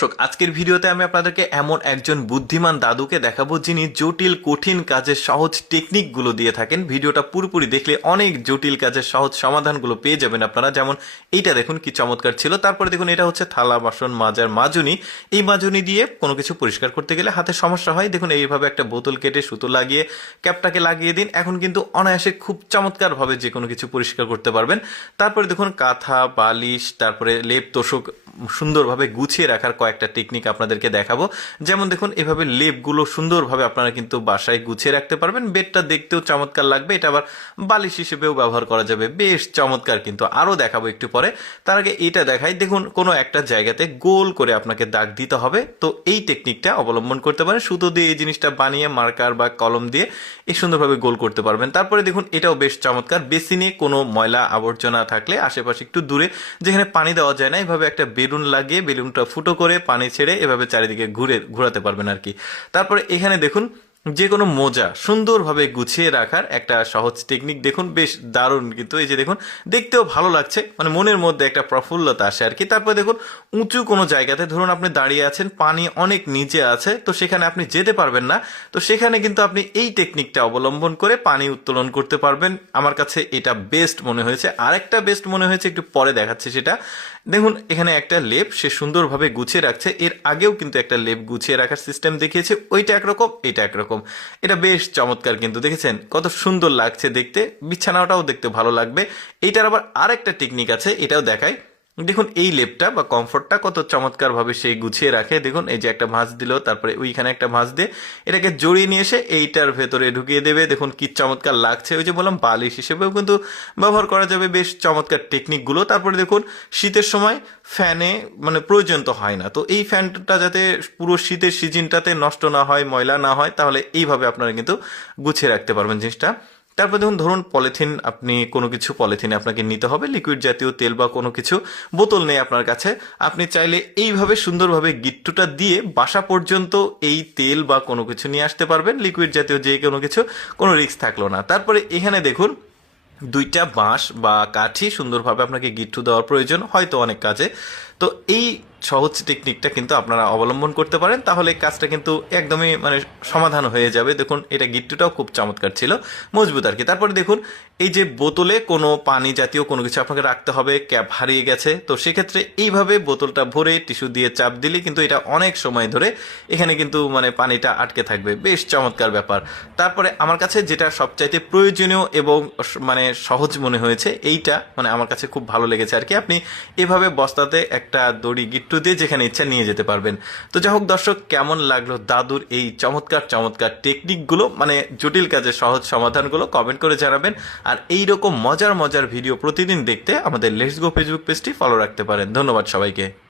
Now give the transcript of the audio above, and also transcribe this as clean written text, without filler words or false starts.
দর্শক, আজকের ভিডিওতে আমি আপনাদেরকে এমন একজন বুদ্ধিমান দাদুকে দেখাবো যিনি জটিল কঠিন কাজের সহজ টেকনিকগুলো দিয়ে থাকেন। ভিডিওটা পুরোপুরি দেখলে অনেক জটিল কাজের সহজ সমাধানগুলো পেয়ে যাবেন আপনারা। যেমন এইটা দেখুন কি চমৎকার ছিল। তারপরে দেখুন এটা হচ্ছে থালা বাসন মাজার মাজুনি। এই মাজুনি দিয়ে কোনো কিছু পরিষ্কার করতে গেলে হাতে সমস্যা হয়। দেখুন এইভাবে একটা বোতল কেটে সুতো লাগিয়ে ক্যাপটাকে লাগিয়ে দিন, এখন কিন্তু অনায়াসে খুব চমৎকারভাবে যে কোনো কিছু পরিষ্কার করতে পারবেন। তারপরে দেখুন কাঁথা বালিশ তারপরে লেপ তোষক সুন্দরভাবে গুছিয়ে রাখার কয়েকটা টেকনিক আপনাদেরকে দেখাবো। যেমন দেখুন এভাবে লেপগুলো সুন্দরভাবে আপনারা কিন্তু বাসায় গুছিয়ে রাখতে পারবেন। বেডটা দেখতেও চমৎকার লাগবে, এটা আবার বালিশ হিসেবেও ব্যবহার করা যাবে, বেশ চমৎকার। কিন্তু আরও দেখাবো একটু পরে। তার আগে এটা দেখাই, দেখুন কোনো একটা জায়গাতে গোল করে আপনাকে দাগ দিতে হবে। তো এই টেকনিকটা অবলম্বন করতে পারেন। সুতো দিয়ে এই জিনিসটা বানিয়ে মার্কার বা কলম দিয়ে এই সুন্দরভাবে গোল করতে পারবেন। তারপরে দেখুন এটাও বেশ চমৎকার। বেসিনে কোনো ময়লা আবর্জনা থাকলে আশেপাশে একটু দূরে যেখানে পানি দেওয়া যায় না, এইভাবে একটা বেলুন লাগিয়ে বেলুনটা ফুটো করে পানি ছেড়ে এভাবে চারিদিকে ঘোরাতে পারবেন আর কি। তারপরে এখানে দেখুন যে কোনো মোজা সুন্দরভাবে গুছিয়ে রাখার একটা সহজ টেকনিক, দেখুন বেশ দারুণ। কিন্তু এই যে দেখুন দেখতেও ভালো লাগছে, মানে মনের মধ্যে একটা প্রফুল্লতা আসে আর কি। তারপরে দেখুন উঁচু কোনো জায়গাতে ধরুন আপনি দাঁড়িয়ে আছেন, পানি অনেক নিচে আছে, তো সেখানে আপনি যেতে পারবেন না, তো সেখানে কিন্তু আপনি এই টেকনিকটা অবলম্বন করে পানি উত্তোলন করতে পারবেন। আমার কাছে এটা বেস্ট মনে হয়েছে। আরেকটা বেস্ট মনে হয়েছে, একটু পরে দেখাচ্ছি সেটা। দেখুন এখানে একটা লেপ সে সুন্দরভাবে গুছিয়ে রাখছে। এর আগেও কিন্তু একটা লেপ গুছিয়ে রাখার সিস্টেম দেখিয়েছে, ওইটা একরকম এটা একরকম। এটা বেশ চমৎকার, কিন্তু দেখেছেন কত সুন্দর লাগছে দেখতে, বিছানাটাও দেখতে ভালো লাগবে। এইটার আবার আরেকটা টেকনিক আছে, এটাও দেখায়। দেখুন এই লেপটা বা কমফোর্টটা কত চমৎকার ভাবে সে গুছিয়ে রাখে। দেখুন এই যে একটা ভাঁজ দিল, তারপরে ওইখানে একটা ভাঁজ দিয়ে এটাকে জড়িয়ে নিয়ে এসে এইটার ভেতরে ঢুকিয়ে দেবে। দেখুন কি চমৎকার লাগছে। ওই যে বললাম বালিশ হিসেবেও কিন্তু ব্যবহার করা যাবে, বেশ চমৎকার টেকনিকগুলো। তারপরে দেখুন শীতের সময় ফ্যানে মানে প্রয়োজন তো হয় না, তো এই ফ্যানটা যাতে পুরো শীতের সিজনটাতে নষ্ট না হয়, ময়লা না হয়, তাহলে এইভাবে আপনারা কিন্তু গুছিয়ে রাখতে পারবেন জিনিসটা। তারপর দেখুন ধরুন পলিথিন, আপনি কোনো কিছু পলিথিনে আপনাকে নিতে হবে, লিকুইড জাতীয় তেল বা কোনো কিছু, বোতল নেই আপনার কাছে, আপনি চাইলে এইভাবে সুন্দরভাবে গিট্টুটা দিয়ে বাসা পর্যন্ত এই তেল বা কোনো কিছু নিয়ে আসতে পারবেন, লিকুইড জাতীয় যে কোনো কিছু, কোনো রিস্ক থাকলো না। তারপরে এখানে দেখুন দুইটা বাঁশ বা কাঠি সুন্দরভাবে আপনাকে গিট্টু দেওয়ার প্রয়োজন হয়তো অনেক কাজে। তো এই সহজ টেকনিকটা কিন্তু আপনারা অবলম্বন করতে পারেন, তাহলে কাজটা কিন্তু একদমই মানে সমাধান হয়ে যাবে। দেখুন এটা গিট্টুটাও খুব চমৎকার ছিল, মজবুত আর কি। তারপরে দেখুন এই যে বোতলে কোনো পানি জাতীয় কোনো কিছু আপনাকে রাখতে হবে, ক্যাপ হারিয়ে গেছে, তো সেক্ষেত্রে এইভাবে বোতলটা ভরে টিস্যু দিয়ে চাপ দিলে কিন্তু এটা অনেক সময় ধরে এখানে কিন্তু মানে পানিটা আটকে থাকবে, বেশ চমৎকার ব্যাপার। তারপরে আমার কাছে যেটা সবচাইতে প্রয়োজনীয় এবং মানে সহজ মনে হয়েছে, এইটা মানে আমার কাছে খুব ভালো লেগেছে আর কি। আপনি এভাবে বস্তাতে একটা দড়ি গিট্টু দিয়ে যেখানে ইচ্ছা নিয়ে যেতে পারবেন। তো যাই হোক দর্শক, কেমন লাগলো দাদুর এই চমৎকার চমৎকার টেকনিকগুলো, মানে জটিল কাজের সহজ সমাধানগুলো, কমেন্ট করে জানাবেন। আর এইরকম মজার মজার ভিডিও প্রতিদিন দেখতে আমাদের লেটস গো ফেসবুক পেজটি ফলো রাখতে পারেন। ধন্যবাদ সবাইকে।